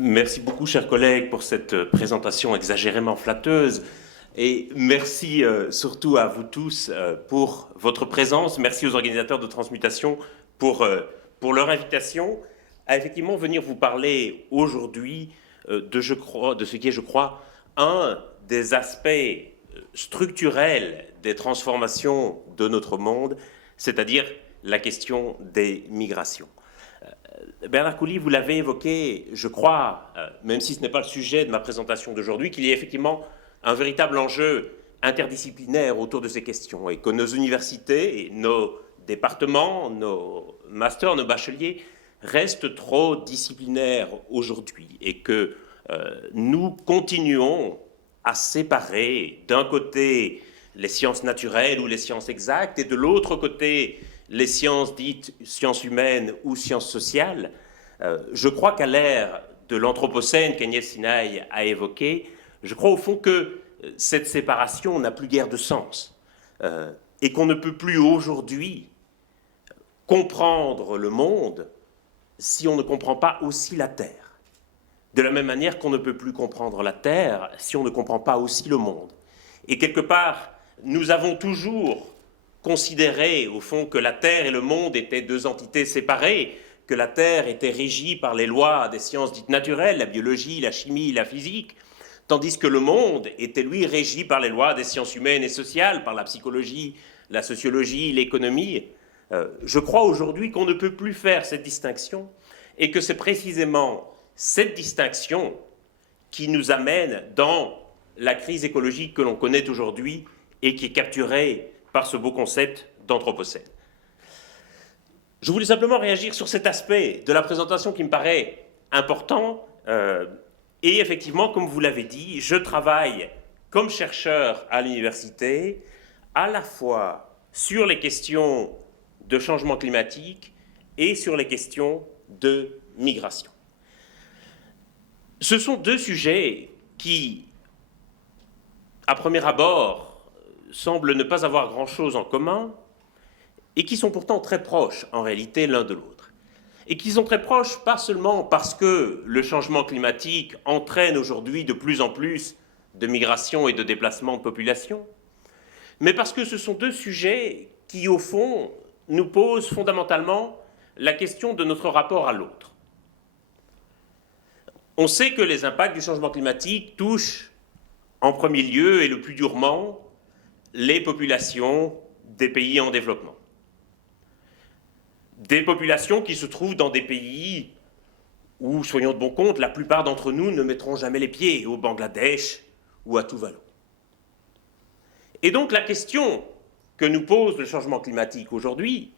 Merci beaucoup, chers collègues, pour cette présentation exagérément flatteuse. Et merci surtout à vous tous pour votre présence. Merci aux organisateurs de Transmutation pour leur invitation à effectivement venir vous parler aujourd'hui de ce qui est, je crois, un des aspects structurels des transformations de notre monde, c'est-à-dire la question des migrations. Bernard Coulie, vous l'avez évoqué, je crois, même si ce n'est pas le sujet de ma présentation d'aujourd'hui, qu'il y a effectivement un véritable enjeu interdisciplinaire autour de ces questions et que nos universités, nos départements, nos masters, nos bacheliers restent trop disciplinaires aujourd'hui et que nous continuons à séparer d'un côté les sciences naturelles ou les sciences exactes et de l'autre côté les sciences dites sciences humaines ou sciences sociales. Je crois qu'à l'ère de l'Anthropocène qu'Agnès Sinaï a évoquée, je crois au fond que cette séparation n'a plus guère de sens et qu'on ne peut plus aujourd'hui comprendre le monde si on ne comprend pas aussi la Terre. De la même manière qu'on ne peut plus comprendre la Terre si on ne comprend pas aussi le monde. Et quelque part, nous avons toujours considéré, au fond, que la Terre et le monde étaient deux entités séparées, que la Terre était régie par les lois des sciences dites naturelles, la biologie, la chimie, la physique, tandis que le monde était, lui, régi par les lois des sciences humaines et sociales, par la psychologie, la sociologie, l'économie. Je crois aujourd'hui qu'on ne peut plus faire cette distinction et que c'est précisément cette distinction qui nous amène dans la crise écologique que l'on connaît aujourd'hui et qui est capturée par ce beau concept d'Anthropocène. Je voulais simplement réagir sur cet aspect de la présentation qui me paraît important. Et effectivement, comme vous l'avez dit, je travaille comme chercheur à l'université, à la fois sur les questions de changement climatique et sur les questions de migration. Ce sont deux sujets qui, à premier abord, semblent ne pas avoir grand-chose en commun et qui sont pourtant très proches, en réalité, l'un de l'autre. Et qui sont très proches, pas seulement parce que le changement climatique entraîne aujourd'hui de plus en plus de migration et de déplacement de population, mais parce que ce sont deux sujets qui, au fond, nous posent fondamentalement la question de notre rapport à l'autre. On sait que les impacts du changement climatique touchent en premier lieu et le plus durement les populations des pays en développement. Des populations qui se trouvent dans des pays où, soyons de bon compte, la plupart d'entre nous ne mettront jamais les pieds, au Bangladesh ou à Tuvalu. Et donc la question que nous pose le changement climatique aujourd'hui,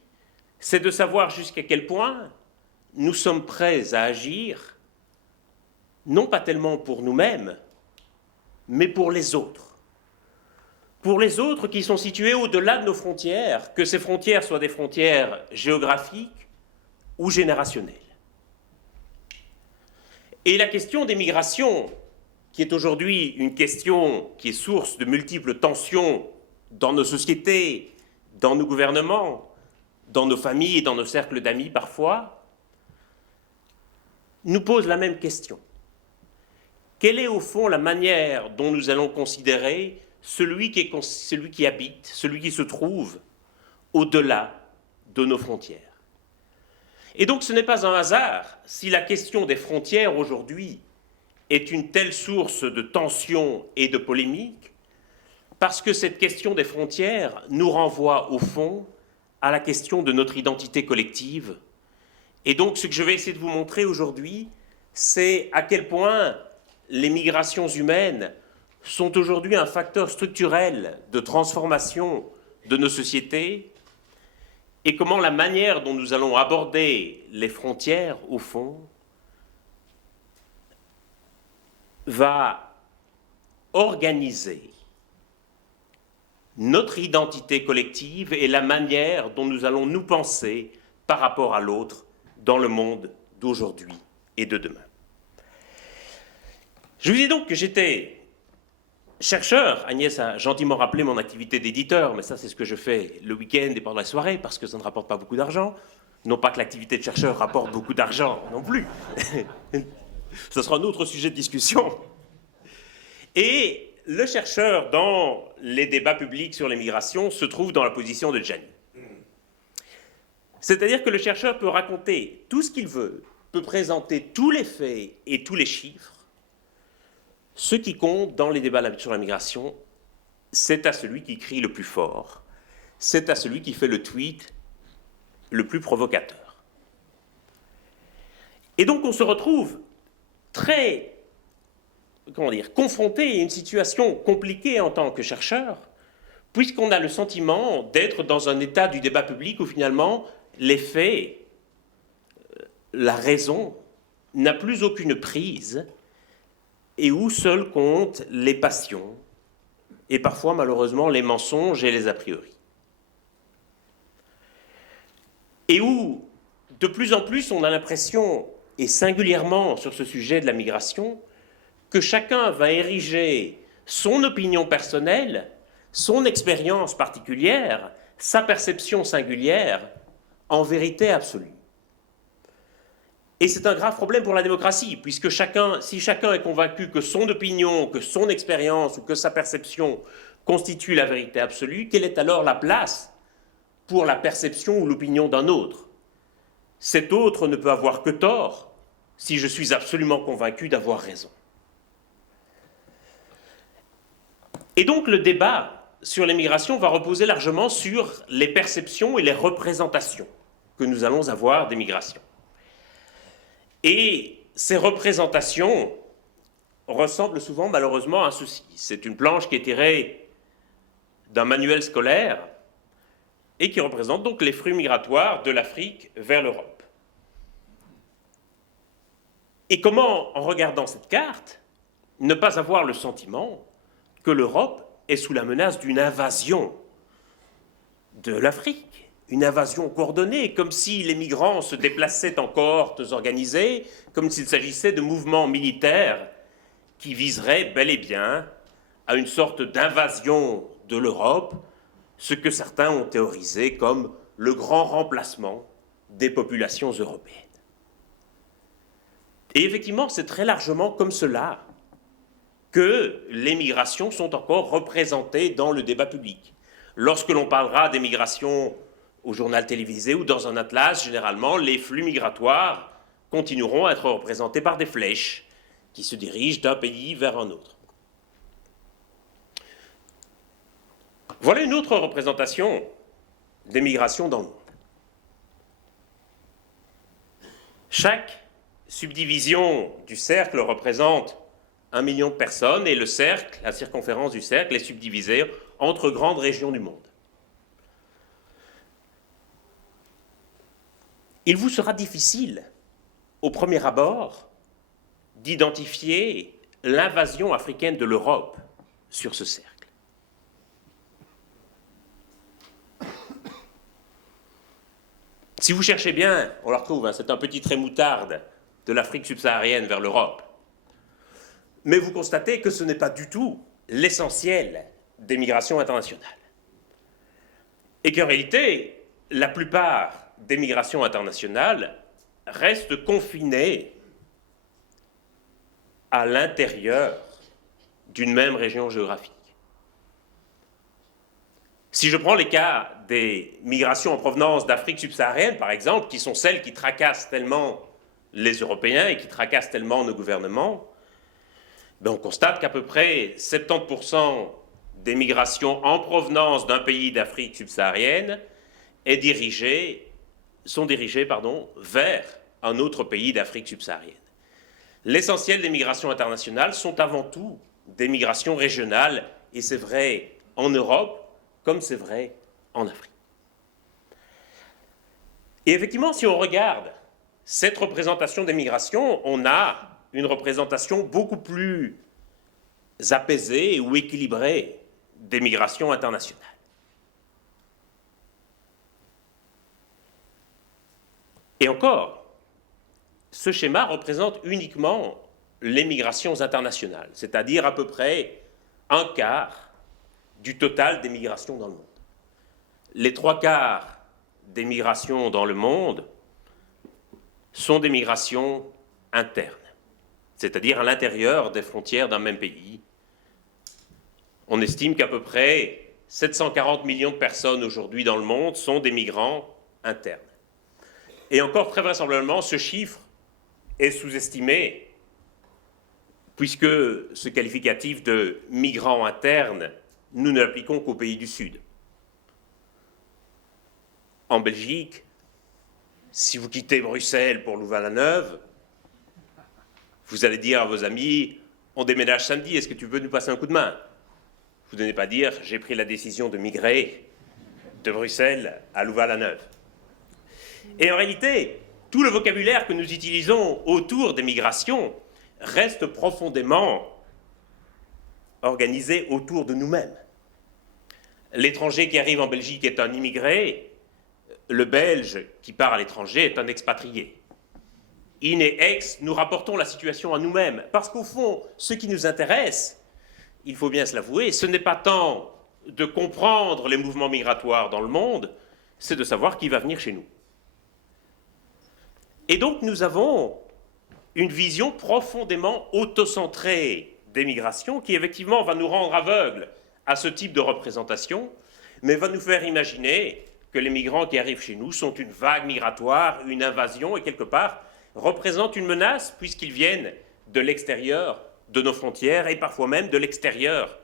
c'est de savoir jusqu'à quel point nous sommes prêts à agir, non pas tellement pour nous-mêmes, mais pour les autres. Pour les autres qui sont situés au-delà de nos frontières, que ces frontières soient des frontières géographiques ou générationnelles. Et la question des migrations, qui est aujourd'hui une question qui est source de multiples tensions dans nos sociétés, dans nos gouvernements, dans nos familles et dans nos cercles d'amis parfois, nous pose la même question. Quelle est au fond la manière dont nous allons considérer celui qui habite, celui qui se trouve au-delà de nos frontières? Et donc ce n'est pas un hasard si la question des frontières aujourd'hui est une telle source de tension et de polémique, parce que cette question des frontières nous renvoie au fond à la question de notre identité collective. Et donc ce que je vais essayer de vous montrer aujourd'hui, c'est à quel point les migrations humaines sont aujourd'hui un facteur structurel de transformation de nos sociétés et comment la manière dont nous allons aborder les frontières, au fond, va organiser notre identité collective et la manière dont nous allons nous penser par rapport à l'autre dans le monde d'aujourd'hui et de demain. Je vous dis donc que j'étais chercheur. Agnès a gentiment rappelé mon activité d'éditeur, mais ça c'est ce que je fais le week-end et pendant la soirée, parce que ça ne rapporte pas beaucoup d'argent. Non pas que l'activité de chercheur rapporte beaucoup d'argent non plus. Ce sera un autre sujet de discussion. Et le chercheur, dans les débats publics sur l'immigration, se trouve dans la position de Gianni. C'est-à-dire que le chercheur peut raconter tout ce qu'il veut, peut présenter tous les faits et tous les chiffres. Ce qui compte dans les débats sur la migration, c'est à celui qui crie le plus fort, c'est à celui qui fait le tweet le plus provocateur. Et donc on se retrouve très, confronté à une situation compliquée en tant que chercheur, puisqu'on a le sentiment d'être dans un état du débat public où finalement les faits, la raison n'a plus aucune prise et où seuls comptent les passions et parfois malheureusement les mensonges et les a priori. Et où de plus en plus on a l'impression, et singulièrement sur ce sujet de la migration, que chacun va ériger son opinion personnelle, son expérience particulière, sa perception singulière en vérité absolue. Et c'est un grave problème pour la démocratie, puisque si chacun est convaincu que son opinion, que son expérience ou que sa perception constitue la vérité absolue, quelle est alors la place pour la perception ou l'opinion d'un autre? Cet autre ne peut avoir que tort si je suis absolument convaincu d'avoir raison. Et donc le débat sur l'immigration va reposer largement sur les perceptions et les représentations que nous allons avoir des migrations. Et ces représentations ressemblent souvent malheureusement à ceci. C'est une planche qui est tirée d'un manuel scolaire et qui représente donc les flux migratoires de l'Afrique vers l'Europe. Et comment, en regardant cette carte, ne pas avoir le sentiment que l'Europe est sous la menace d'une invasion de l'Afrique, une invasion coordonnée, comme si les migrants se déplaçaient en cohortes organisées, comme s'il s'agissait de mouvements militaires qui viseraient bel et bien à une sorte d'invasion de l'Europe, ce que certains ont théorisé comme le grand remplacement des populations européennes. Et effectivement, c'est très largement comme cela que les migrations sont encore représentées dans le débat public. Lorsque l'on parlera des migrations au journal télévisé ou dans un atlas, généralement, les flux migratoires continueront à être représentés par des flèches qui se dirigent d'un pays vers un autre. Voilà une autre représentation des migrations dans le monde. Chaque subdivision du cercle représente 1 million de personnes et le cercle, la circonférence du cercle, est subdivisée entre grandes régions du monde. Il vous sera difficile, au premier abord, d'identifier l'invasion africaine de l'Europe sur ce cercle. Si vous cherchez bien, on la retrouve, c'est un petit trait moutarde de l'Afrique subsaharienne vers l'Europe. Mais vous constatez que ce n'est pas du tout l'essentiel des migrations internationales. Et qu'en réalité, la plupart des migrations internationales restent confinées à l'intérieur d'une même région géographique. Si je prends les cas des migrations en provenance d'Afrique subsaharienne, par exemple, qui sont celles qui tracassent tellement les Européens et qui tracassent tellement nos gouvernements, on constate qu'à peu près 70% des migrations en provenance d'un pays d'Afrique subsaharienne sont dirigées vers un autre pays d'Afrique subsaharienne. L'essentiel des migrations internationales sont avant tout des migrations régionales, et c'est vrai en Europe comme c'est vrai en Afrique. Et effectivement, si on regarde cette représentation des migrations, on a une représentation beaucoup plus apaisée ou équilibrée des migrations internationales. Et encore, ce schéma représente uniquement les migrations internationales, c'est-à-dire à peu près un quart du total des migrations dans le monde. Les 3/4 des migrations dans le monde sont des migrations internes. c'est-à-dire à l'intérieur des frontières d'un même pays. On estime qu'à peu près 740 millions de personnes aujourd'hui dans le monde sont des migrants internes. Et encore très vraisemblablement, ce chiffre est sous-estimé, puisque ce qualificatif de migrants internes, nous ne l'appliquons qu'aux pays du Sud. En Belgique, si vous quittez Bruxelles pour Louvain-la-Neuve, vous allez dire à vos amis, on déménage samedi, est-ce que tu veux nous passer un coup de main? Vous n'allez pas dire, j'ai pris la décision de migrer de Bruxelles à Louvain-la-Neuve. Et en réalité, tout le vocabulaire que nous utilisons autour des migrations reste profondément organisé autour de nous-mêmes. L'étranger qui arrive en Belgique est un immigré, le Belge qui part à l'étranger est un expatrié. In et ex, nous rapportons la situation à nous-mêmes, parce qu'au fond, ce qui nous intéresse, il faut bien se l'avouer, ce n'est pas tant de comprendre les mouvements migratoires dans le monde, c'est de savoir qui va venir chez nous. Et donc nous avons une vision profondément autocentrée des migrations qui effectivement va nous rendre aveugles à ce type de représentation, mais va nous faire imaginer que les migrants qui arrivent chez nous sont une vague migratoire, une invasion, et quelque part représentent une menace puisqu'ils viennent de l'extérieur de nos frontières et parfois même de l'extérieur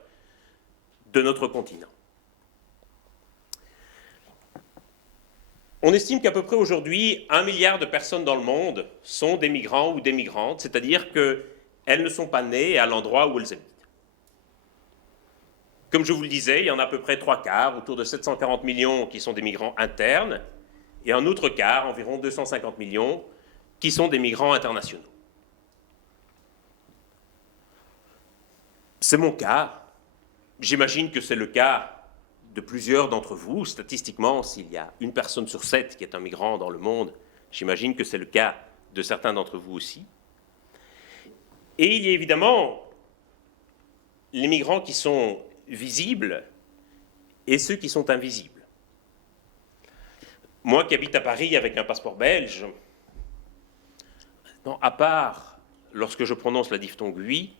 de notre continent. On estime qu'à peu près aujourd'hui, 1 milliard de personnes dans le monde sont des migrants ou des migrantes, c'est-à-dire qu'elles ne sont pas nées à l'endroit où elles habitent. Comme je vous le disais, il y en a à peu près 3/4, autour de 740 millions qui sont des migrants internes, et un autre quart, environ 250 millions, qui sont des migrants internationaux. C'est mon cas. J'imagine que c'est le cas de plusieurs d'entre vous. Statistiquement, s'il y a une personne sur 7 qui est un migrant dans le monde, j'imagine que c'est le cas de certains d'entre vous aussi. Et il y a évidemment les migrants qui sont visibles et ceux qui sont invisibles. Moi qui habite à Paris avec un passeport belge, non, à part lorsque je prononce la diphtongue « oui »,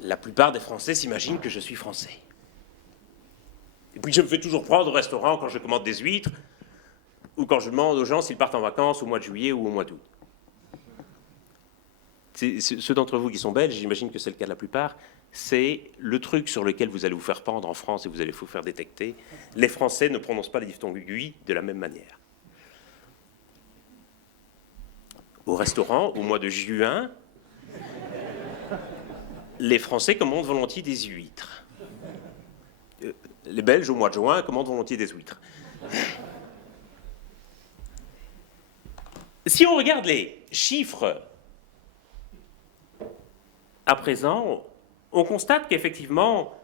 la plupart des Français s'imaginent que je suis français. Et puis je me fais toujours prendre au restaurant quand je commande des huîtres ou quand je demande aux gens s'ils partent en vacances au mois de juillet ou au mois d'août. Ceux d'entre vous qui sont belges, j'imagine que c'est le cas de la plupart, c'est le truc sur lequel vous allez vous faire prendre en France et vous allez vous faire détecter. Les Français ne prononcent pas la diphtongue « oui » de la même manière. Au restaurant, au mois de juin, les Français commandent volontiers des huîtres. Les Belges, au mois de juin, commandent volontiers des huîtres. Si on regarde les chiffres à présent, on constate qu'effectivement,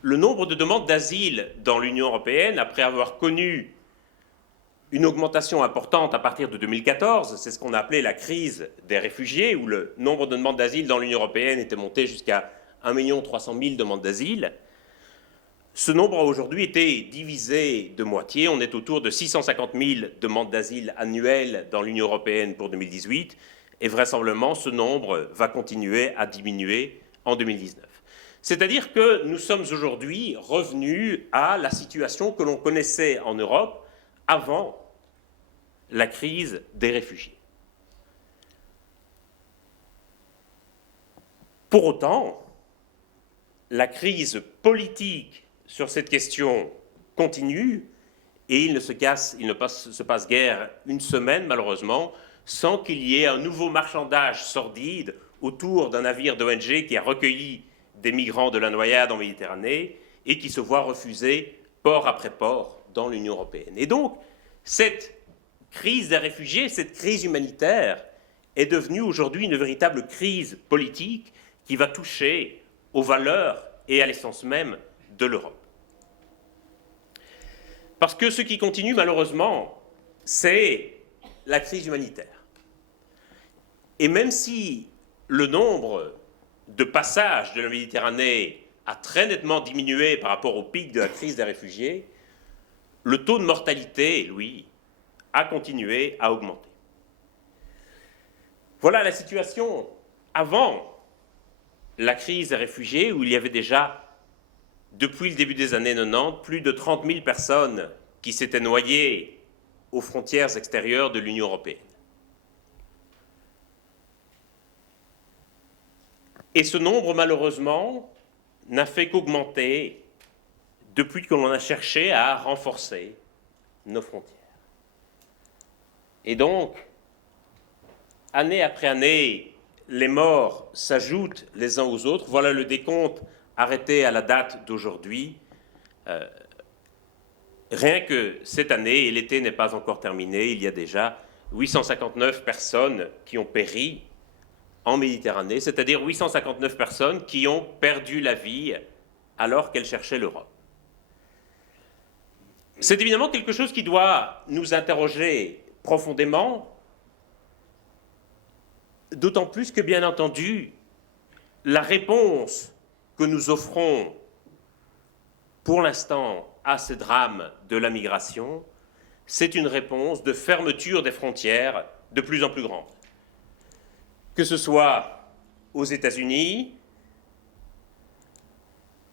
le nombre de demandes d'asile dans l'Union européenne, après avoir connu une augmentation importante à partir de 2014, c'est ce qu'on a appelé la crise des réfugiés, où le nombre de demandes d'asile dans l'Union européenne était monté jusqu'à 1 300 000 demandes d'asile. Ce nombre a aujourd'hui été divisé de moitié. On est autour de 650 000 demandes d'asile annuelles dans l'Union européenne pour 2018, et vraisemblablement ce nombre va continuer à diminuer en 2019. C'est-à-dire que nous sommes aujourd'hui revenus à la situation que l'on connaissait en Europe avant la crise des réfugiés. Pour autant, la crise politique sur cette question continue et il ne se passe guère une semaine, malheureusement, sans qu'il y ait un nouveau marchandage sordide autour d'un navire d'ONG qui a recueilli des migrants de la noyade en Méditerranée et qui se voit refuser port après port dans l'Union européenne. Et donc, cette crise des réfugiés, cette crise humanitaire, est devenue aujourd'hui une véritable crise politique qui va toucher aux valeurs et à l'essence même de l'Europe. Parce que ce qui continue, malheureusement, c'est la crise humanitaire. Et même si le nombre de passages de la Méditerranée a très nettement diminué par rapport au pic de la crise des réfugiés, le taux de mortalité, lui, a continué à augmenter. Voilà la situation avant la crise des réfugiés, où il y avait déjà, depuis le début des années 90, plus de 30 000 personnes qui s'étaient noyées aux frontières extérieures de l'Union européenne. Et ce nombre, malheureusement, n'a fait qu'augmenter depuis que l'on a cherché à renforcer nos frontières. Et donc, année après année, les morts s'ajoutent les uns aux autres. Voilà le décompte arrêté à la date d'aujourd'hui. Rien que cette année, et l'été n'est pas encore terminé, il y a déjà 859 personnes qui ont péri en Méditerranée, c'est-à-dire 859 personnes qui ont perdu la vie alors qu'elles cherchaient l'Europe. C'est évidemment quelque chose qui doit nous interroger profondément, d'autant plus que, bien entendu, la réponse que nous offrons pour l'instant à ce drame de la migration, c'est une réponse de fermeture des frontières de plus en plus grande. Que ce soit aux États-Unis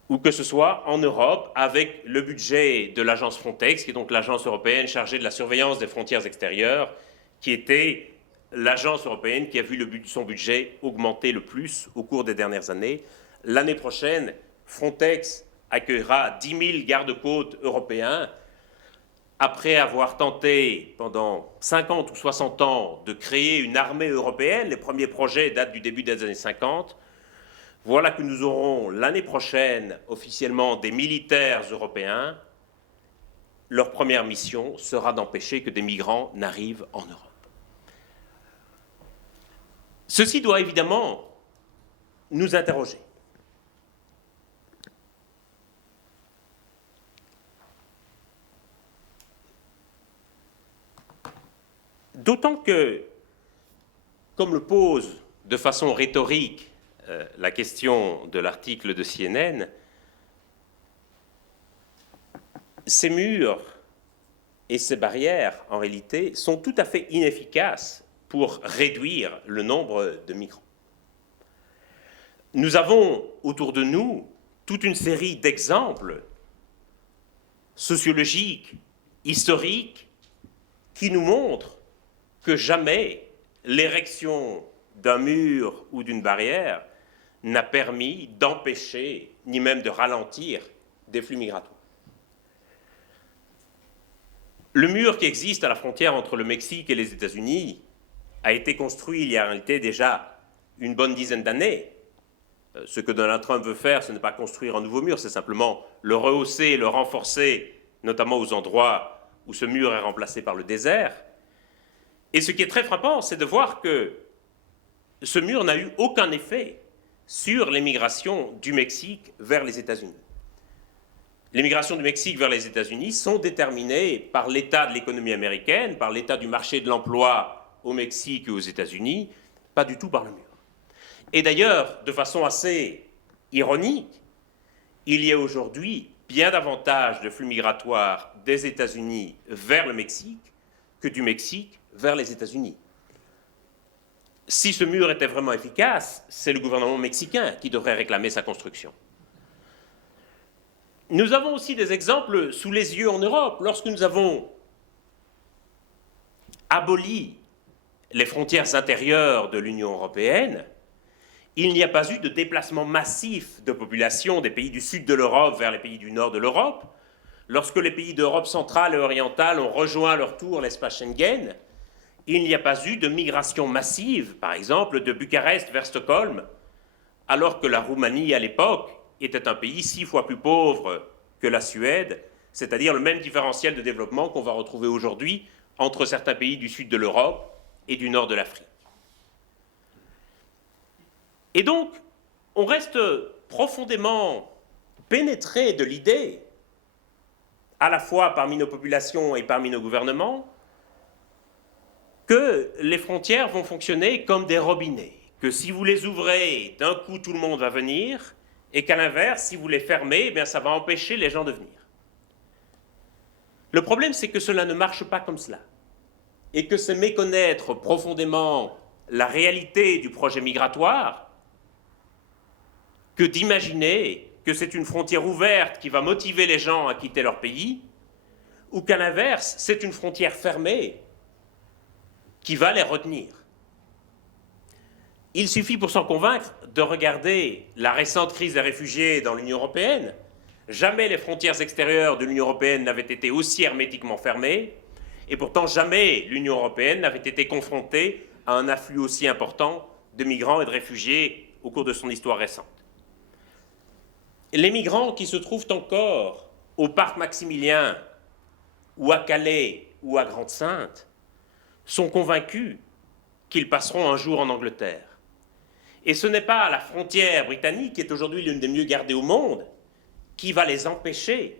ou que ce soit en Europe, avec le budget de l'agence Frontex, qui est donc l'agence européenne chargée de la surveillance des frontières extérieures, qui était l'agence européenne qui a vu son budget augmenter le plus au cours des dernières années. L'année prochaine, Frontex accueillera 10 000 gardes-côtes européens, après avoir tenté pendant 50 ou 60 ans de créer une armée européenne. Les premiers projets datent du début des années 50. Voilà que nous aurons l'année prochaine officiellement des militaires européens. Leur première mission sera d'empêcher que des migrants n'arrivent en Europe. Ceci doit évidemment nous interroger. D'autant que, comme le pose de façon rhétorique la question de l'article de CNN, ces murs et ces barrières, en réalité, sont tout à fait inefficaces pour réduire le nombre de migrants. Nous avons autour de nous toute une série d'exemples sociologiques, historiques, qui nous montrent que jamais l'érection d'un mur ou d'une barrière n'a permis d'empêcher, ni même de ralentir, des flux migratoires. Le mur qui existe à la frontière entre le Mexique et les États-Unis a été construit il y a en réalité déjà une bonne dizaine d'années. Ce que Donald Trump veut faire, ce n'est pas construire un nouveau mur, c'est simplement le rehausser, le renforcer, notamment aux endroits où ce mur est remplacé par le désert. Et ce qui est très frappant, c'est de voir que ce mur n'a eu aucun effet sur les migrations du Mexique vers les États-Unis. Les migrations du Mexique vers les États-Unis sont déterminées par l'état de l'économie américaine, par l'état du marché de l'emploi au Mexique et aux États-Unis, pas du tout par le mur. Et d'ailleurs, de façon assez ironique, il y a aujourd'hui bien davantage de flux migratoires des États-Unis vers le Mexique que du Mexique vers les États-Unis. Si ce mur était vraiment efficace, c'est le gouvernement mexicain qui devrait réclamer sa construction. Nous avons aussi des exemples sous les yeux en Europe. Lorsque nous avons aboli les frontières intérieures de l'Union européenne, il n'y a pas eu de déplacement massif de population des pays du sud de l'Europe vers les pays du nord de l'Europe. Lorsque les pays d'Europe centrale et orientale ont rejoint à leur tour l'espace Schengen, il n'y a pas eu de migration massive, par exemple, de Bucarest vers Stockholm, alors que la Roumanie, à l'époque, était un pays 6 fois plus pauvre que la Suède, c'est-à-dire le même différentiel de développement qu'on va retrouver aujourd'hui entre certains pays du sud de l'Europe et du nord de l'Afrique. Et donc, on reste profondément pénétré de l'idée, à la fois parmi nos populations et parmi nos gouvernements, que les frontières vont fonctionner comme des robinets, que si vous les ouvrez, d'un coup tout le monde va venir, et qu'à l'inverse, si vous les fermez, eh bien, ça va empêcher les gens de venir. Le problème, c'est que cela ne marche pas comme cela, et que c'est méconnaître profondément la réalité du projet migratoire que d'imaginer que c'est une frontière ouverte qui va motiver les gens à quitter leur pays, ou qu'à l'inverse, c'est une frontière fermée qui va les retenir. Il suffit pour s'en convaincre de regarder la récente crise des réfugiés dans l'Union européenne. Jamais les frontières extérieures de l'Union européenne n'avaient été aussi hermétiquement fermées, et pourtant jamais l'Union européenne n'avait été confrontée à un afflux aussi important de migrants et de réfugiés au cours de son histoire récente. Les migrants qui se trouvent encore au parc Maximilien, ou à Calais, ou à Grande-Synthe, sont convaincus qu'ils passeront un jour en Angleterre. Et ce n'est pas la frontière britannique, qui est aujourd'hui l'une des mieux gardées au monde, qui va les empêcher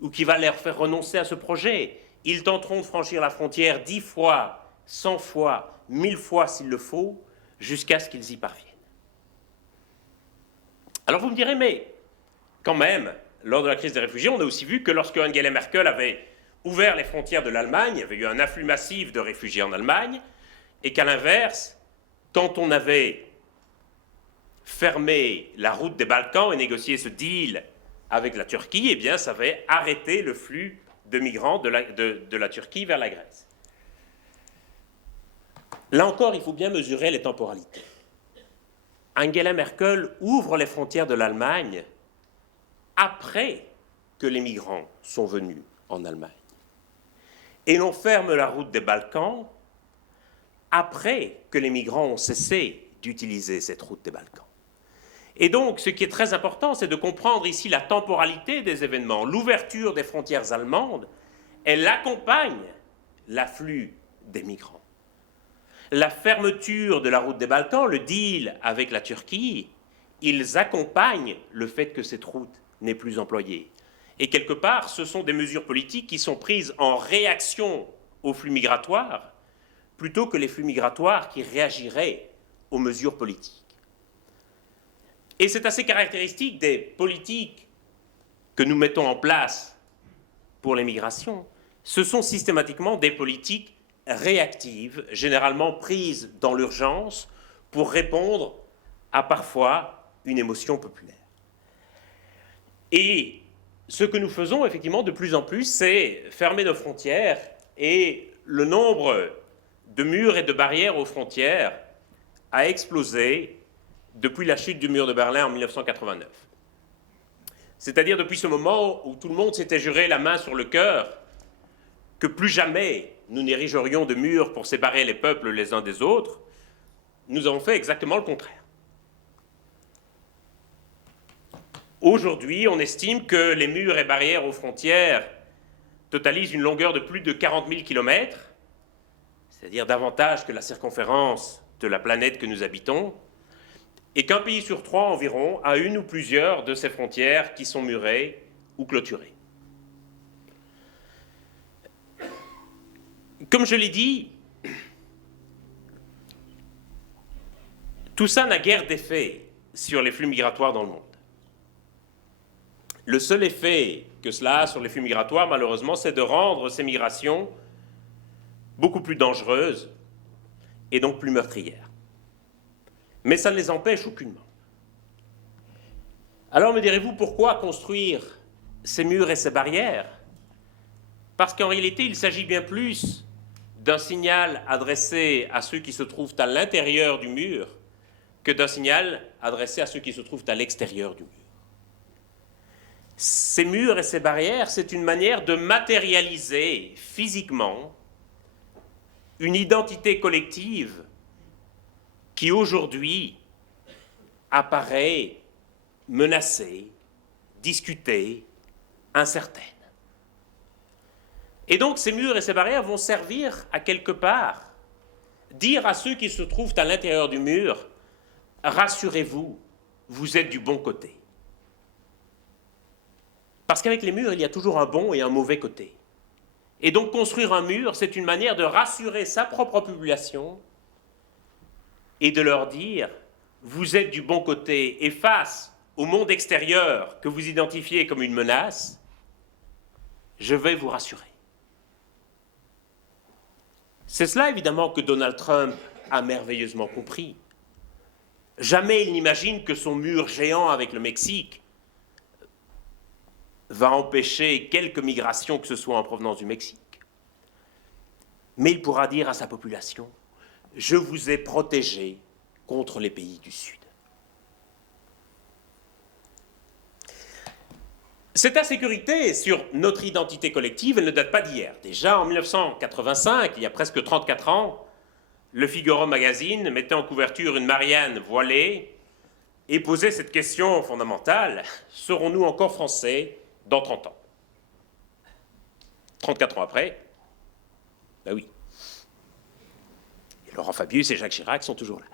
ou qui va leur faire renoncer à ce projet. Ils tenteront de franchir la frontière 10 fois, 100 fois, 1000 fois s'il le faut, jusqu'à ce qu'ils y parviennent. Alors vous me direz, mais quand même, lors de la crise des réfugiés, on a aussi vu que lorsque Angela Merkel avait ouvert les frontières de l'Allemagne, il y avait eu un afflux massif de réfugiés en Allemagne, et qu'à l'inverse, quand on avait fermé la route des Balkans et négocié ce deal avec la Turquie, eh bien, ça avait arrêté le flux de migrants de la Turquie vers la Grèce. Là encore, il faut bien mesurer les temporalités. Angela Merkel ouvre les frontières de l'Allemagne après que les migrants sont venus en Allemagne. Et l'on ferme la route des Balkans après que les migrants ont cessé d'utiliser cette route des Balkans. Et donc, ce qui est très important, c'est de comprendre ici la temporalité des événements. L'ouverture des frontières allemandes, elle accompagne l'afflux des migrants. La fermeture de la route des Balkans, le deal avec la Turquie, ils accompagnent le fait que cette route n'est plus employée. Et quelque part, ce sont des mesures politiques qui sont prises en réaction aux flux migratoires, plutôt que les flux migratoires qui réagiraient aux mesures politiques. Et c'est assez caractéristique des politiques que nous mettons en place pour les migrations. Ce sont systématiquement des politiques réactives, généralement prises dans l'urgence pour répondre à parfois une émotion populaire. Et ce que nous faisons effectivement de plus en plus, c'est fermer nos frontières, et le nombre de murs et de barrières aux frontières a explosé depuis la chute du mur de Berlin en 1989. C'est-à-dire depuis ce moment où tout le monde s'était juré la main sur le cœur que plus jamais nous n'érigerions de murs pour séparer les peuples les uns des autres, nous avons fait exactement le contraire. Aujourd'hui, on estime que les murs et barrières aux frontières totalisent une longueur de plus de 40 000 km, c'est-à-dire davantage que la circonférence de la planète que nous habitons, et qu'un pays sur 3 environ a une ou plusieurs de ces frontières qui sont murées ou clôturées. Comme je l'ai dit, tout ça n'a guère d'effet sur les flux migratoires dans le monde. Le seul effet que cela a sur les flux migratoires, malheureusement, c'est de rendre ces migrations beaucoup plus dangereuses et donc plus meurtrières. Mais ça ne les empêche aucunement. Alors me direz-vous, pourquoi construire ces murs et ces barrières? Parce qu'en réalité, il s'agit bien plus d'un signal adressé à ceux qui se trouvent à l'intérieur du mur que d'un signal adressé à ceux qui se trouvent à l'extérieur du mur. Ces murs et ces barrières, c'est une manière de matérialiser physiquement une identité collective qui aujourd'hui apparaît menacée, discutée, incertaine. Et donc ces murs et ces barrières vont servir à quelque part dire à ceux qui se trouvent à l'intérieur du mur, rassurez-vous, vous êtes du bon côté. Parce qu'avec les murs, il y a toujours un bon et un mauvais côté. Et donc construire un mur, c'est une manière de rassurer sa propre population et de leur dire, vous êtes du bon côté, et face au monde extérieur que vous identifiez comme une menace, je vais vous rassurer. C'est cela évidemment que Donald Trump a merveilleusement compris. Jamais il n'imagine que son mur géant avec le Mexique va empêcher quelque migration que ce soit en provenance du Mexique. Mais il pourra dire à sa population, je vous ai protégé contre les pays du Sud. Cette insécurité sur notre identité collective, elle ne date pas d'hier. Déjà en 1985, il y a presque 34 ans, le Figaro Magazine mettait en couverture une Marianne voilée et posait cette question fondamentale, serons-nous encore français dans 30 ans? 34 ans après, ben oui. Et Laurent Fabius et Jacques Chirac sont toujours là.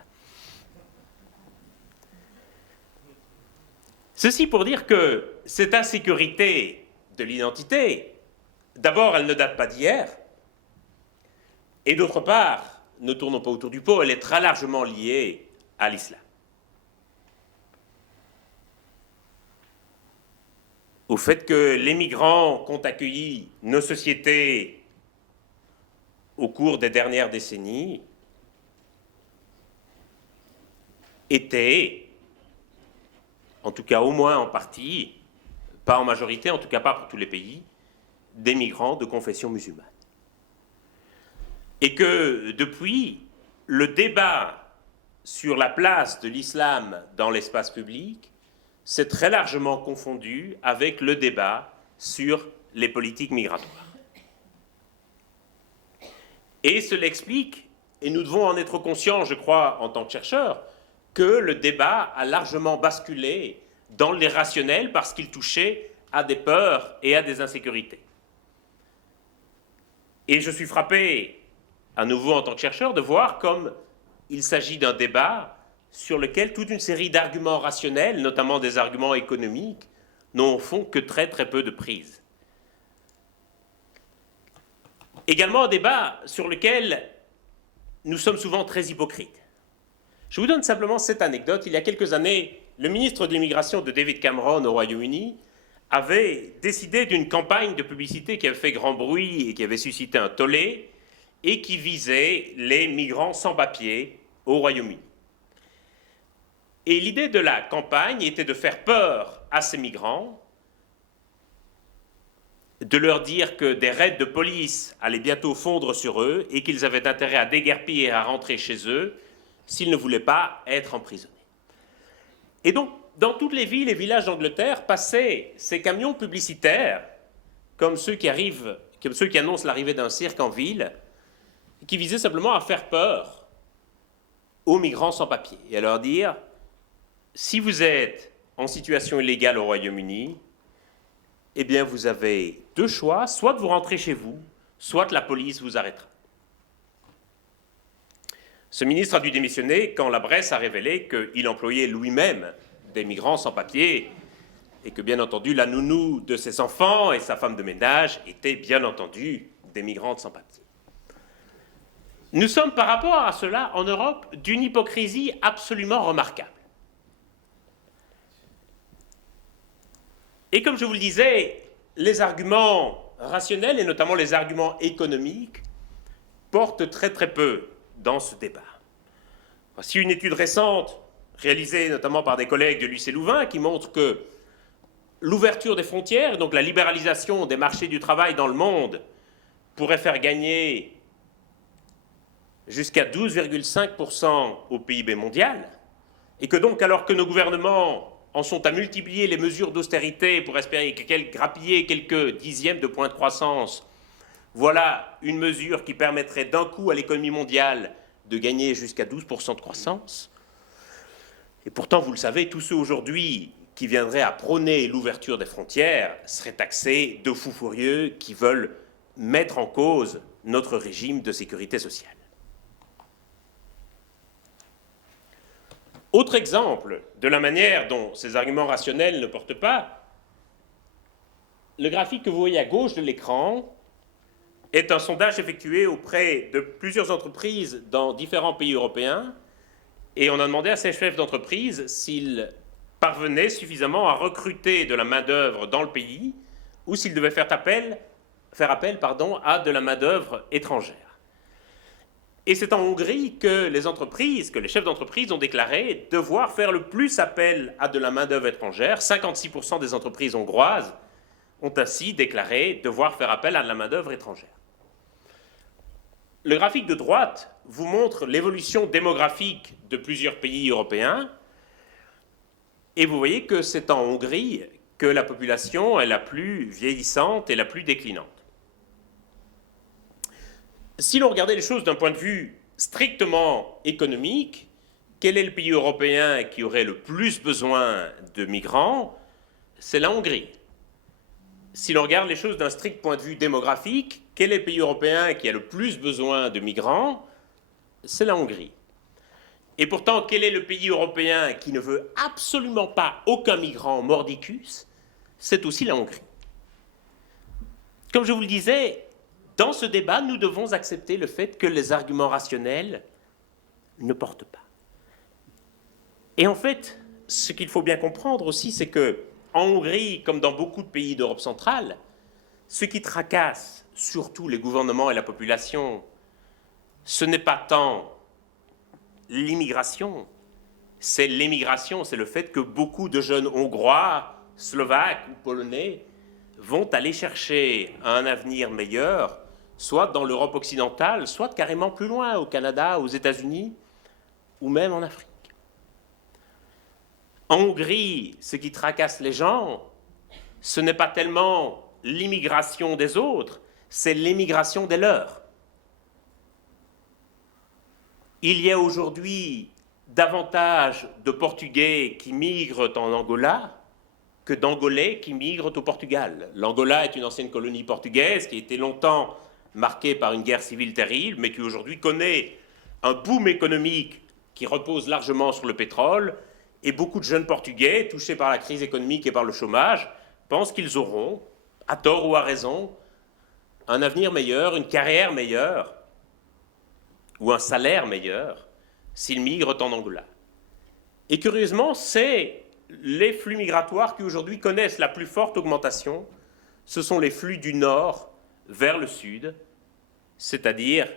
Ceci pour dire que cette insécurité de l'identité, d'abord, elle ne date pas d'hier, et d'autre part, ne tournons pas autour du pot, elle est très largement liée à l'islam. Au fait que les migrants qu'ont accueilli nos sociétés au cours des dernières décennies étaient, en tout cas au moins en partie, pas en majorité, en tout cas pas pour tous les pays, des migrants de confession musulmane. Et que depuis, le débat sur la place de l'islam dans l'espace public s'est très largement confondu avec le débat sur les politiques migratoires. Et cela explique, et nous devons en être conscients, je crois, en tant que chercheurs, que le débat a largement basculé dans l'irrationnel parce qu'il touchait à des peurs et à des insécurités. Et je suis frappé, à nouveau en tant que chercheur, de voir comme il s'agit d'un débat sur lequel toute une série d'arguments rationnels, notamment des arguments économiques, n'en font que très très peu de prise. Également un débat sur lequel nous sommes souvent très hypocrites. Je vous donne simplement cette anecdote. Il y a quelques années, le ministre de l'immigration de David Cameron au Royaume-Uni avait décidé d'une campagne de publicité qui avait fait grand bruit et qui avait suscité un tollé et qui visait les migrants sans papier au Royaume-Uni. Et l'idée de la campagne était de faire peur à ces migrants, de leur dire que des raids de police allaient bientôt fondre sur eux et qu'ils avaient intérêt à déguerpir et à rentrer chez eux s'ils ne voulaient pas être emprisonnés. Et donc, dans toutes les villes et villages d'Angleterre passaient ces camions publicitaires, comme ceux qui annoncent l'arrivée d'un cirque en ville, qui visaient simplement à faire peur aux migrants sans papier et à leur dire si vous êtes en situation illégale au Royaume-Uni, eh bien vous avez deux choix, soit de vous rentrer chez vous, soit la police vous arrêtera. Ce ministre a dû démissionner quand la presse a révélé qu'il employait lui-même des migrants sans papier et que, bien entendu, la nounou de ses enfants et sa femme de ménage étaient, bien entendu, des migrantes sans papier. Nous sommes, par rapport à cela, en Europe, d'une hypocrisie absolument remarquable. Et comme je vous le disais, les arguments rationnels, et notamment les arguments économiques, portent très très peu dans ce débat. Voici une étude récente, réalisée notamment par des collègues de l'UC Louvain, qui montre que l'ouverture des frontières, donc la libéralisation des marchés du travail dans le monde, pourrait faire gagner jusqu'à 12,5% au PIB mondial, et que donc, alors que nos gouvernements en sont à multiplier les mesures d'austérité pour espérer grappiller quelques dixièmes de points de croissance, voilà une mesure qui permettrait d'un coup à l'économie mondiale de gagner jusqu'à 12% de croissance. Et pourtant, vous le savez, tous ceux aujourd'hui qui viendraient à prôner l'ouverture des frontières seraient taxés de fous furieux qui veulent mettre en cause notre régime de sécurité sociale. Autre exemple de la manière dont ces arguments rationnels ne portent pas, le graphique que vous voyez à gauche de l'écran est un sondage effectué auprès de plusieurs entreprises dans différents pays européens, et on a demandé à ces chefs d'entreprise s'ils parvenaient suffisamment à recruter de la main-d'œuvre dans le pays ou s'ils devaient faire appel à de la main-d'œuvre étrangère. Et c'est en Hongrie que les chefs d'entreprise ont déclaré devoir faire le plus appel à de la main-d'œuvre étrangère. 56% des entreprises hongroises ont ainsi déclaré devoir faire appel à de la main-d'œuvre étrangère. Le graphique de droite vous montre l'évolution démographique de plusieurs pays européens. Et vous voyez que c'est en Hongrie que la population est la plus vieillissante et la plus déclinante. Si l'on regardait les choses d'un point de vue strictement économique, quel est le pays européen qui aurait le plus besoin de migrants? C'est la Hongrie. Si l'on regarde les choses d'un strict point de vue démographique, quel est le pays européen qui a le plus besoin de migrants? C'est la Hongrie. Et pourtant, quel est le pays européen qui ne veut absolument pas aucun migrant mordicus? C'est aussi la Hongrie. Comme je vous le disais, dans ce débat, nous devons accepter le fait que les arguments rationnels ne portent pas. Et en fait, ce qu'il faut bien comprendre aussi, c'est que en Hongrie, comme dans beaucoup de pays d'Europe centrale, ce qui tracasse surtout les gouvernements et la population, ce n'est pas tant l'immigration, c'est l'émigration, c'est le fait que beaucoup de jeunes Hongrois, Slovaques ou Polonais vont aller chercher un avenir meilleur, soit dans l'Europe occidentale, soit carrément plus loin, au Canada, aux États-Unis, ou même en Afrique. En Hongrie, ce qui tracasse les gens, ce n'est pas tellement l'immigration des autres, c'est l'émigration des leurs. Il y a aujourd'hui davantage de Portugais qui migrent en Angola que d'Angolais qui migrent au Portugal. L'Angola est une ancienne colonie portugaise qui a été longtemps marquée par une guerre civile terrible, mais qui aujourd'hui connaît un boom économique qui repose largement sur le pétrole, et beaucoup de jeunes Portugais, touchés par la crise économique et par le chômage, pensent qu'ils auront, à tort ou à raison, un avenir meilleur, une carrière meilleure, ou un salaire meilleur, s'ils migrent en Angola. Et curieusement, c'est les flux migratoires qui aujourd'hui connaissent la plus forte augmentation, ce sont les flux du nord vers le sud, c'est-à-dire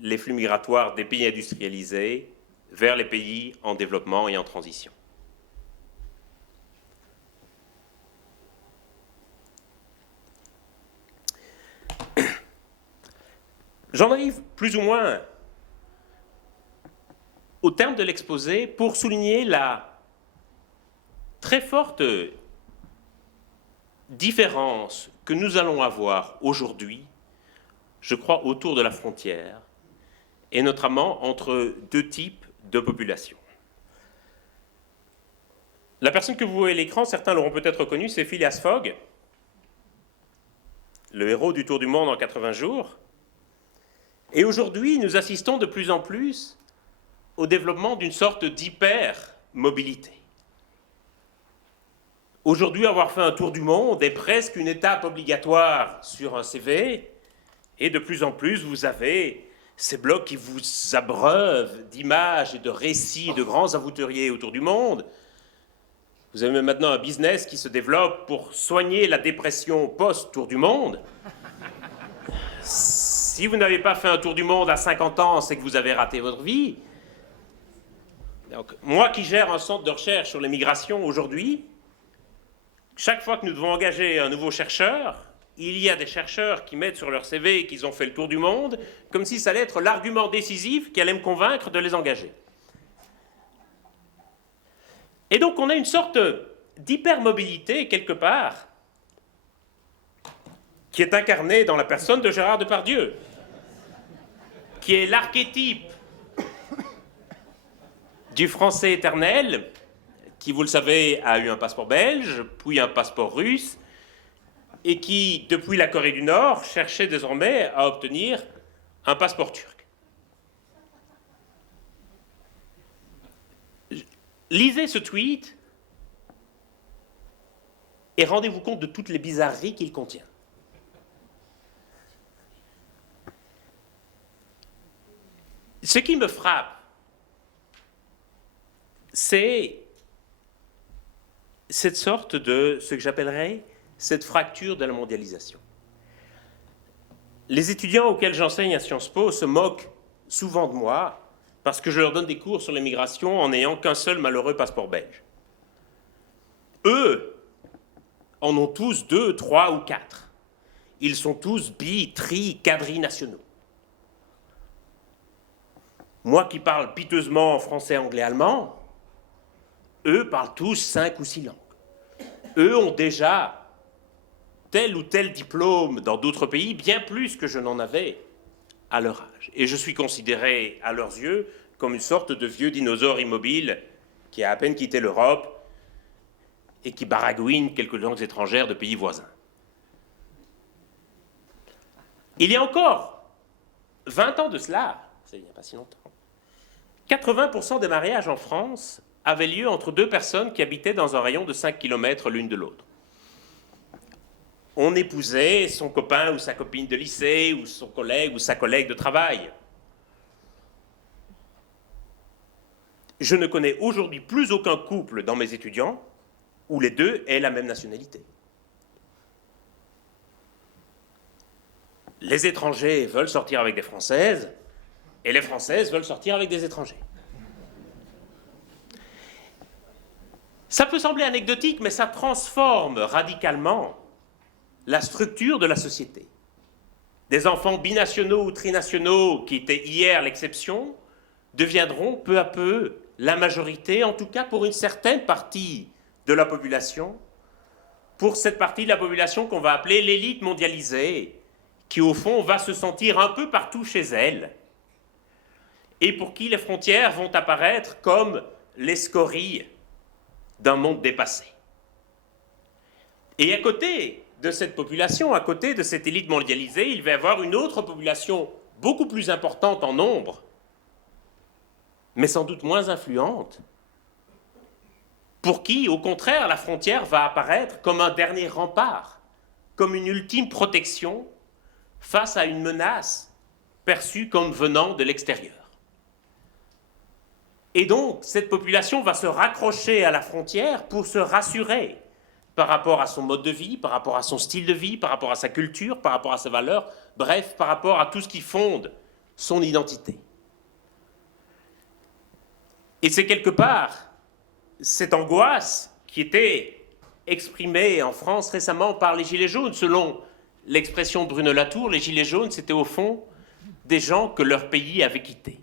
les flux migratoires des pays industrialisés vers les pays en développement et en transition. J'en arrive plus ou moins au terme de l'exposé pour souligner la très forte différence que nous allons avoir aujourd'hui, je crois, autour de la frontière, et notamment entre deux types de populations. La personne que vous voyez à l'écran, certains l'auront peut-être reconnu, c'est Phileas Fogg, le héros du Tour du monde en 80 jours. Et aujourd'hui, nous assistons de plus en plus au développement d'une sorte d'hyper-mobilité. Aujourd'hui, avoir fait un tour du monde est presque une étape obligatoire sur un CV, et de plus en plus, vous avez ces blogs qui vous abreuvent d'images et de récits de grands aventuriers autour du monde. Vous avez même maintenant un business qui se développe pour soigner la dépression post-tour du monde. Si vous n'avez pas fait un tour du monde à 50 ans, c'est que vous avez raté votre vie. Donc, moi qui gère un centre de recherche sur les migrations aujourd'hui, chaque fois que nous devons engager un nouveau chercheur, il y a des chercheurs qui mettent sur leur CV qu'ils ont fait le tour du monde, comme si ça allait être l'argument décisif qui allait me convaincre de les engager. Et donc on a une sorte d'hypermobilité quelque part, qui est incarnée dans la personne de Gérard Depardieu, qui est l'archétype du Français éternel, qui, vous le savez, a eu un passeport belge, puis un passeport russe, et qui, depuis la Corée du Nord, cherchait désormais à obtenir un passeport turc. Lisez ce tweet et rendez-vous compte de toutes les bizarreries qu'il contient. Ce qui me frappe, c'est cette sorte de, ce que j'appellerais, cette fracture de la mondialisation. Les étudiants auxquels j'enseigne à Sciences Po se moquent souvent de moi parce que je leur donne des cours sur l'immigration en n'ayant qu'un seul malheureux passeport belge. Eux en ont tous 2, 3 ou 4. Ils sont tous bi, tri, quadrinationaux. Moi qui parle piteusement français, anglais, allemand, eux parlent tous 5 ou 6 langues. Eux ont déjà tel ou tel diplôme dans d'autres pays, bien plus que je n'en avais à leur âge. Et je suis considéré à leurs yeux comme une sorte de vieux dinosaure immobile qui a à peine quitté l'Europe et qui baragouine quelques langues étrangères de pays voisins. Il y a encore 20 ans de cela, il n'y a pas si longtemps, 80% des mariages en France avaient lieu entre 2 personnes qui habitaient dans un rayon de 5 km l'une de l'autre. On épousait son copain ou sa copine de lycée, ou son collègue ou sa collègue de travail. Je ne connais aujourd'hui plus aucun couple dans mes étudiants où les deux aient la même nationalité. Les étrangers veulent sortir avec des Françaises, et les Françaises veulent sortir avec des étrangers. Ça peut sembler anecdotique, mais ça transforme radicalement la structure de la société. Des enfants binationaux ou trinationaux, qui étaient hier l'exception, deviendront peu à peu la majorité, en tout cas pour une certaine partie de la population, pour cette partie de la population qu'on va appeler l'élite mondialisée, qui au fond va se sentir un peu partout chez elle, et pour qui les frontières vont apparaître comme les scories d'un monde dépassé. Et à côté de cette population, à côté de cette élite mondialisée, il va y avoir une autre population beaucoup plus importante en nombre, mais sans doute moins influente, pour qui, au contraire, la frontière va apparaître comme un dernier rempart, comme une ultime protection face à une menace perçue comme venant de l'extérieur. Et donc, cette population va se raccrocher à la frontière pour se rassurer par rapport à son mode de vie, par rapport à son style de vie, par rapport à sa culture, par rapport à ses valeurs, bref, par rapport à tout ce qui fonde son identité. Et c'est quelque part cette angoisse qui était exprimée en France récemment par les Gilets jaunes. Selon l'expression de Bruno Latour, les Gilets jaunes, c'était au fond des gens que leur pays avait quittés.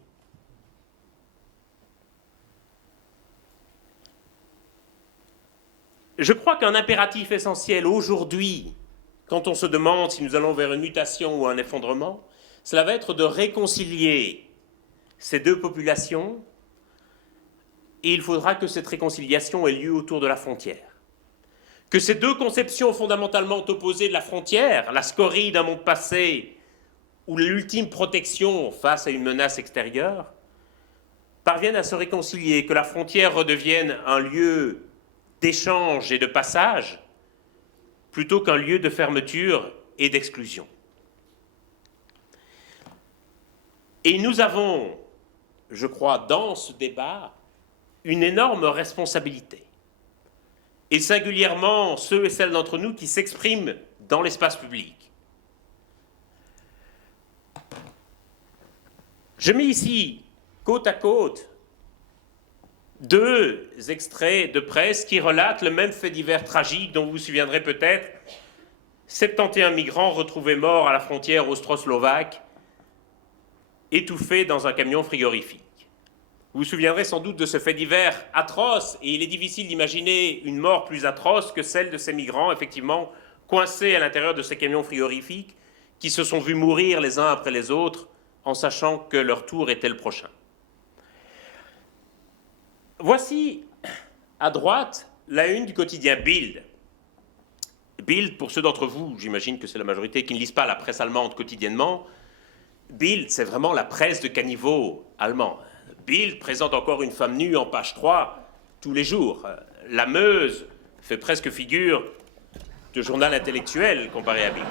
Je crois qu'un impératif essentiel aujourd'hui, quand on se demande si nous allons vers une mutation ou un effondrement, cela va être de réconcilier ces deux populations, et il faudra que cette réconciliation ait lieu autour de la frontière. Que ces deux conceptions fondamentalement opposées de la frontière, la scorie d'un monde passé ou l'ultime protection face à une menace extérieure, parviennent à se réconcilier, que la frontière redevienne un lieu d'échange et de passage, plutôt qu'un lieu de fermeture et d'exclusion. Et nous avons, je crois, dans ce débat, une énorme responsabilité. Et singulièrement ceux et celles d'entre nous qui s'expriment dans l'espace public. Je mets ici, côte à côte, deux extraits de presse qui relatent le même fait divers tragique dont vous vous souviendrez peut-être. 71 migrants retrouvés morts à la frontière austro-slovaque, étouffés dans un camion frigorifique. Vous vous souviendrez sans doute de ce fait divers atroce, et il est difficile d'imaginer une mort plus atroce que celle de ces migrants, effectivement, coincés à l'intérieur de ces camions frigorifiques, qui se sont vus mourir les uns après les autres, en sachant que leur tour était le prochain. Voici, à droite, la une du quotidien Bild. Bild, pour ceux d'entre vous, j'imagine que c'est la majorité qui ne lisent pas la presse allemande quotidiennement, Bild, c'est vraiment la presse de caniveau allemand. Bild présente encore une femme nue en page 3 tous les jours. La Meuse fait presque figure de journal intellectuel comparé à Bild.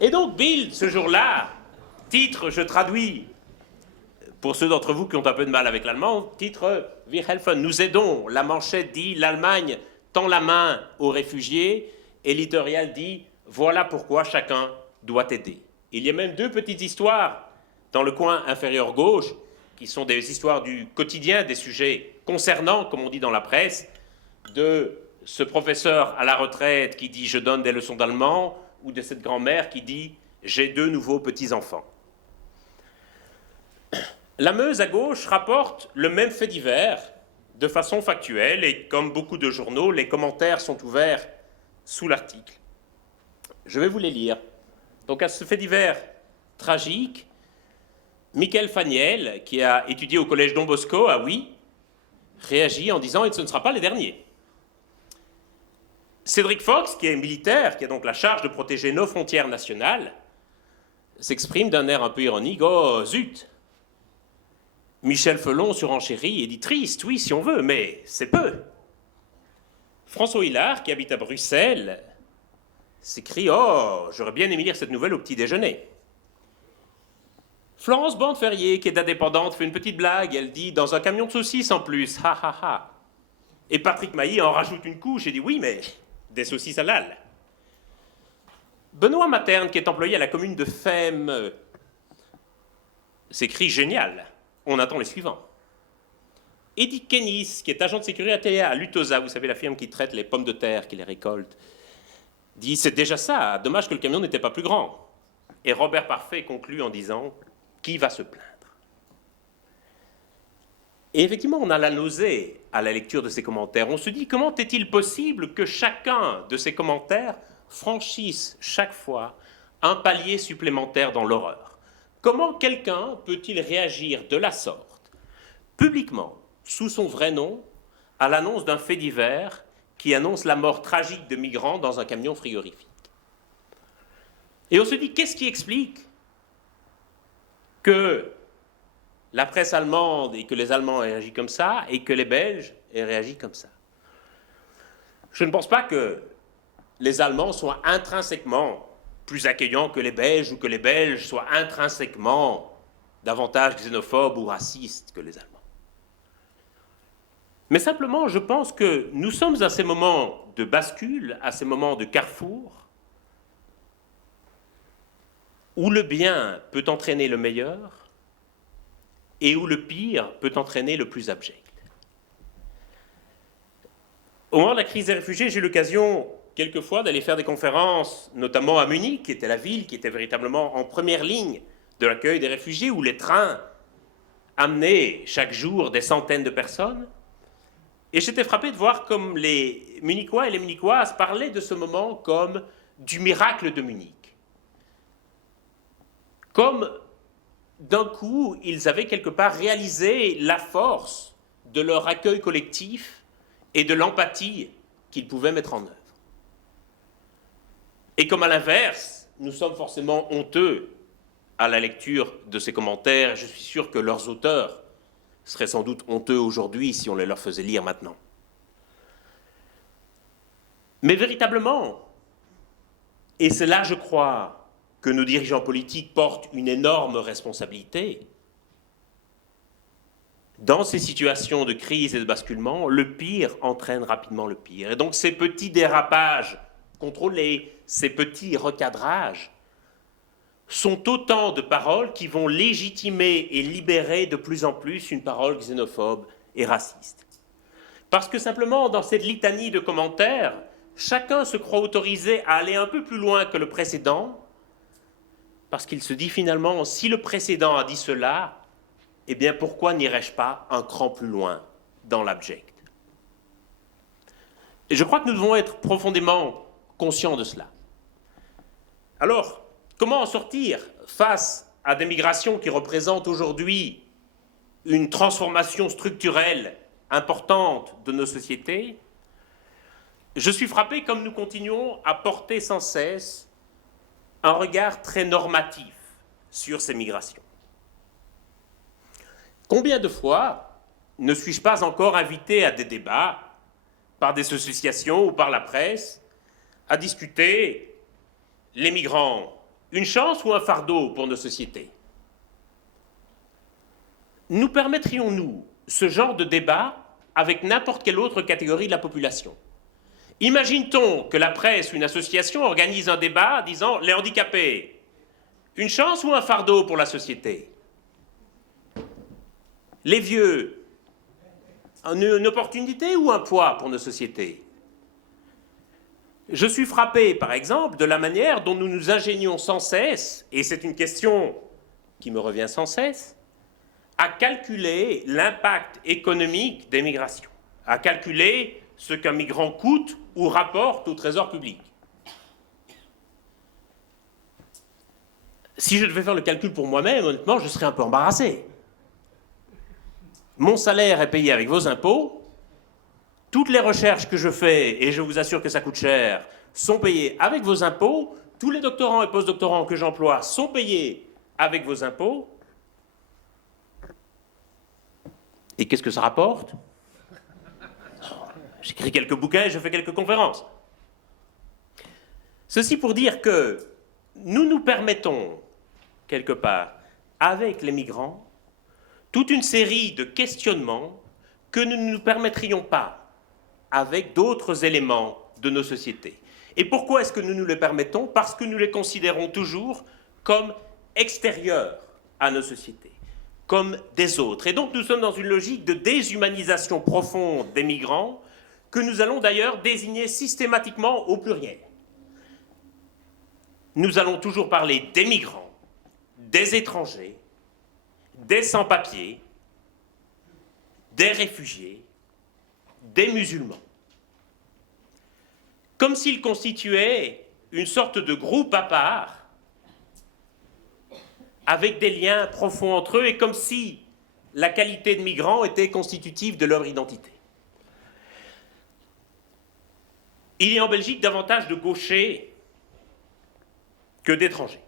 Et donc Bild, ce jour-là, titre, je traduis, pour ceux d'entre vous qui ont un peu de mal avec l'allemand, titre « Wir helfen », nous aidons. La manchette dit « L'Allemagne tend la main aux réfugiés » et l'éditorial dit « Voilà pourquoi chacun doit aider ». Il y a même deux petites histoires dans le coin inférieur gauche, qui sont des histoires du quotidien, des sujets concernants, comme on dit dans la presse, de ce professeur à la retraite qui dit « je donne des leçons d'allemand » ou de cette grand-mère qui dit « j'ai 2 nouveaux petits-enfants ». La Meuse à gauche rapporte le même fait divers de façon factuelle et comme beaucoup de journaux, les commentaires sont ouverts sous l'article. Je vais vous les lire. Donc à ce fait divers tragique, Michael Faniel, qui a étudié au collège Don Bosco à Oui, réagit en disant « et ce ne sera pas les derniers ». Cédric Fox, qui est militaire, qui a donc la charge de protéger nos frontières nationales, s'exprime d'un air un peu ironique « oh zut !» Michel Felon surenchérit et dit « triste, oui, si on veut, mais c'est peu ». François Hillard, qui habite à Bruxelles, s'écrie « oh, j'aurais bien aimé lire cette nouvelle au petit déjeuner ». Florence Bande-Ferrier, qui est indépendante, fait une petite blague, elle dit « dans un camion de saucisses en plus, ha ha ha ». Et Patrick Mailly en rajoute une couche et dit « oui, mais des saucisses halal ». Benoît Materne, qui est employé à la commune de Femme, s'écrit « génial ». On attend les suivants. Edith Kennis, qui est agent de sécurité à Lutosa, vous savez, la firme qui traite les pommes de terre, qui les récolte, dit « c'est déjà ça, dommage que le camion n'était pas plus grand ». Et Robert Parfait conclut en disant « qui va se plaindre ?» Et effectivement, on a la nausée à la lecture de ces commentaires. On se dit « comment est-il possible que chacun de ces commentaires franchisse chaque fois un palier supplémentaire dans l'horreur ? Comment quelqu'un peut-il réagir de la sorte, publiquement, sous son vrai nom, à l'annonce d'un fait divers qui annonce la mort tragique de migrants dans un camion frigorifique ? Et on se dit, qu'est-ce qui explique que la presse allemande et que les Allemands aient réagi comme ça et que les Belges aient réagi comme ça ? Je ne pense pas que les Allemands soient intrinsèquement plus accueillants que les Belges ou que les Belges soient intrinsèquement davantage xénophobes ou racistes que les Allemands. Mais simplement, je pense que nous sommes à ces moments de bascule, à ces moments de carrefour, où le bien peut entraîner le meilleur et où le pire peut entraîner le plus abject. Au moment de la crise des réfugiés, j'ai eu l'occasion quelquefois d'aller faire des conférences, notamment à Munich, qui était la ville qui était véritablement en première ligne de l'accueil des réfugiés, où les trains amenaient chaque jour des centaines de personnes. Et j'étais frappé de voir comme les Munichois et les Munichoises parlaient de ce moment comme du miracle de Munich. Comme d'un coup, ils avaient quelque part réalisé la force de leur accueil collectif et de l'empathie qu'ils pouvaient mettre en œuvre. Et comme à l'inverse, nous sommes forcément honteux à la lecture de ces commentaires, je suis sûr que leurs auteurs seraient sans doute honteux aujourd'hui si on les leur faisait lire maintenant. Mais véritablement, et c'est là, je crois, que nos dirigeants politiques portent une énorme responsabilité, dans ces situations de crise et de basculement, le pire entraîne rapidement le pire. Et donc ces petits dérapages contrôlés, ces petits recadrages, sont autant de paroles qui vont légitimer et libérer de plus en plus une parole xénophobe et raciste. Parce que simplement, dans cette litanie de commentaires, chacun se croit autorisé à aller un peu plus loin que le précédent, parce qu'il se dit finalement, si le précédent a dit cela, eh bien pourquoi n'irais-je pas un cran plus loin dans l'abject ? Et je crois que nous devons être profondément conscients de cela. Alors, comment en sortir face à des migrations qui représentent aujourd'hui une transformation structurelle importante de nos sociétés ? Je suis frappé comme nous continuons à porter sans cesse un regard très normatif sur ces migrations. Combien de fois ne suis-je pas encore invité à des débats par des associations ou par la presse à discuter les migrants, une chance ou un fardeau pour nos sociétés ? Nous permettrions-nous ce genre de débat avec n'importe quelle autre catégorie de la population ? Imagine-t-on que la presse ou une association organise un débat disant « les handicapés, une chance ou un fardeau pour la société ?» Les vieux, une opportunité ou un poids pour nos sociétés? Je suis frappé, par exemple, de la manière dont nous nous ingénions sans cesse, et c'est une question qui me revient sans cesse, à calculer l'impact économique des migrations, à calculer ce qu'un migrant coûte ou rapporte au trésor public. Si je devais faire le calcul pour moi-même, honnêtement, je serais un peu embarrassé. Mon salaire est payé avec vos impôts, toutes les recherches que je fais, et je vous assure que ça coûte cher, sont payées avec vos impôts, tous les doctorants et postdoctorants que j'emploie sont payés avec vos impôts. Et qu'est-ce que ça rapporte? J'écris quelques bouquins et je fais quelques conférences. Ceci pour dire que nous nous permettons, quelque part, avec les migrants, toute une série de questionnements que nous ne nous permettrions pas avec d'autres éléments de nos sociétés. Et pourquoi est-ce que nous nous les permettons? Parce que nous les considérons toujours comme extérieurs à nos sociétés, comme des autres. Et donc nous sommes dans une logique de déshumanisation profonde des migrants que nous allons d'ailleurs désigner systématiquement au pluriel. Nous allons toujours parler des migrants, des étrangers, des sans-papiers, des réfugiés, des musulmans. Comme s'ils constituaient une sorte de groupe à part, avec des liens profonds entre eux, et comme si la qualité de migrant était constitutive de leur identité. Il y a en Belgique davantage de gauchers que d'étrangers.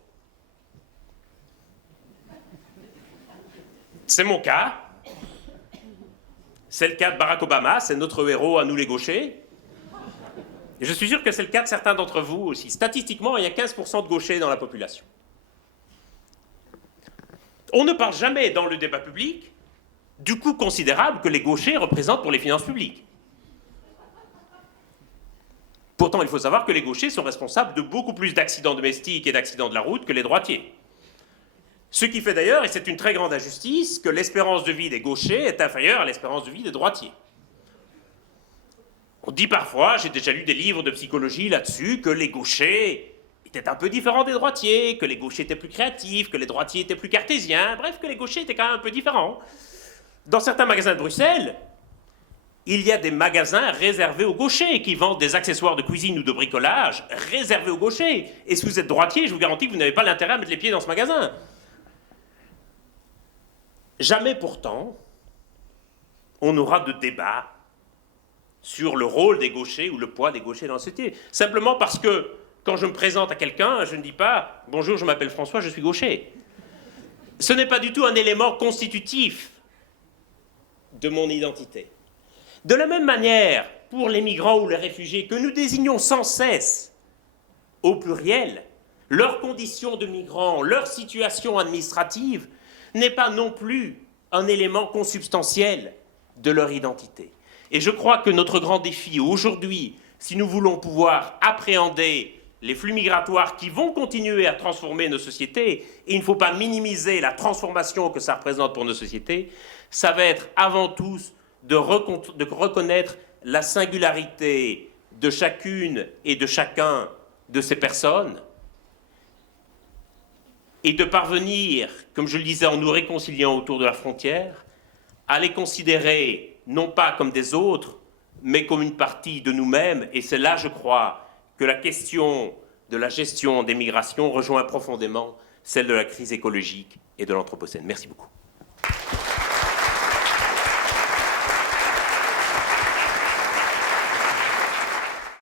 C'est mon cas. C'est le cas de Barack Obama, c'est notre héros à nous les gauchers. Et je suis sûr que c'est le cas de certains d'entre vous aussi. Statistiquement, il y a 15% de gauchers dans la population. On ne parle jamais dans le débat public du coût considérable que les gauchers représentent pour les finances publiques. Pourtant, il faut savoir que les gauchers sont responsables de beaucoup plus d'accidents domestiques et d'accidents de la route que les droitiers. Ce qui fait d'ailleurs, et c'est une très grande injustice, que l'espérance de vie des gauchers est inférieure à l'espérance de vie des droitiers. On dit parfois, j'ai déjà lu des livres de psychologie là-dessus, que les gauchers étaient un peu différents des droitiers, que les gauchers étaient plus créatifs, que les droitiers étaient plus cartésiens, bref, que les gauchers étaient quand même un peu différents. Dans certains magasins de Bruxelles, il y a des magasins réservés aux gauchers qui vendent des accessoires de cuisine ou de bricolage réservés aux gauchers. Et si vous êtes droitier, je vous garantis que vous n'avez pas l'intérêt à mettre les pieds dans ce magasin. Jamais pourtant, on n'aura de débat sur le rôle des gauchers ou le poids des gauchers dans la société. Simplement parce que, quand je me présente à quelqu'un, je ne dis pas « Bonjour, je m'appelle François, je suis gaucher ». Ce n'est pas du tout un élément constitutif de mon identité. De la même manière, pour les migrants ou les réfugiés que nous désignons sans cesse au pluriel, leur condition de migrants, leur situation administrative n'est pas non plus un élément consubstantiel de leur identité. Et je crois que notre grand défi aujourd'hui, si nous voulons pouvoir appréhender les flux migratoires qui vont continuer à transformer nos sociétés, et il ne faut pas minimiser la transformation que ça représente pour nos sociétés, ça va être avant tout de reconnaître la singularité de chacune et de chacun de ces personnes, et de parvenir, comme je le disais, en nous réconciliant autour de la frontière, à les considérer non pas comme des autres, mais comme une partie de nous-mêmes. Et c'est là, je crois, que la question de la gestion des migrations rejoint profondément celle de la crise écologique et de l'anthropocène. Merci beaucoup.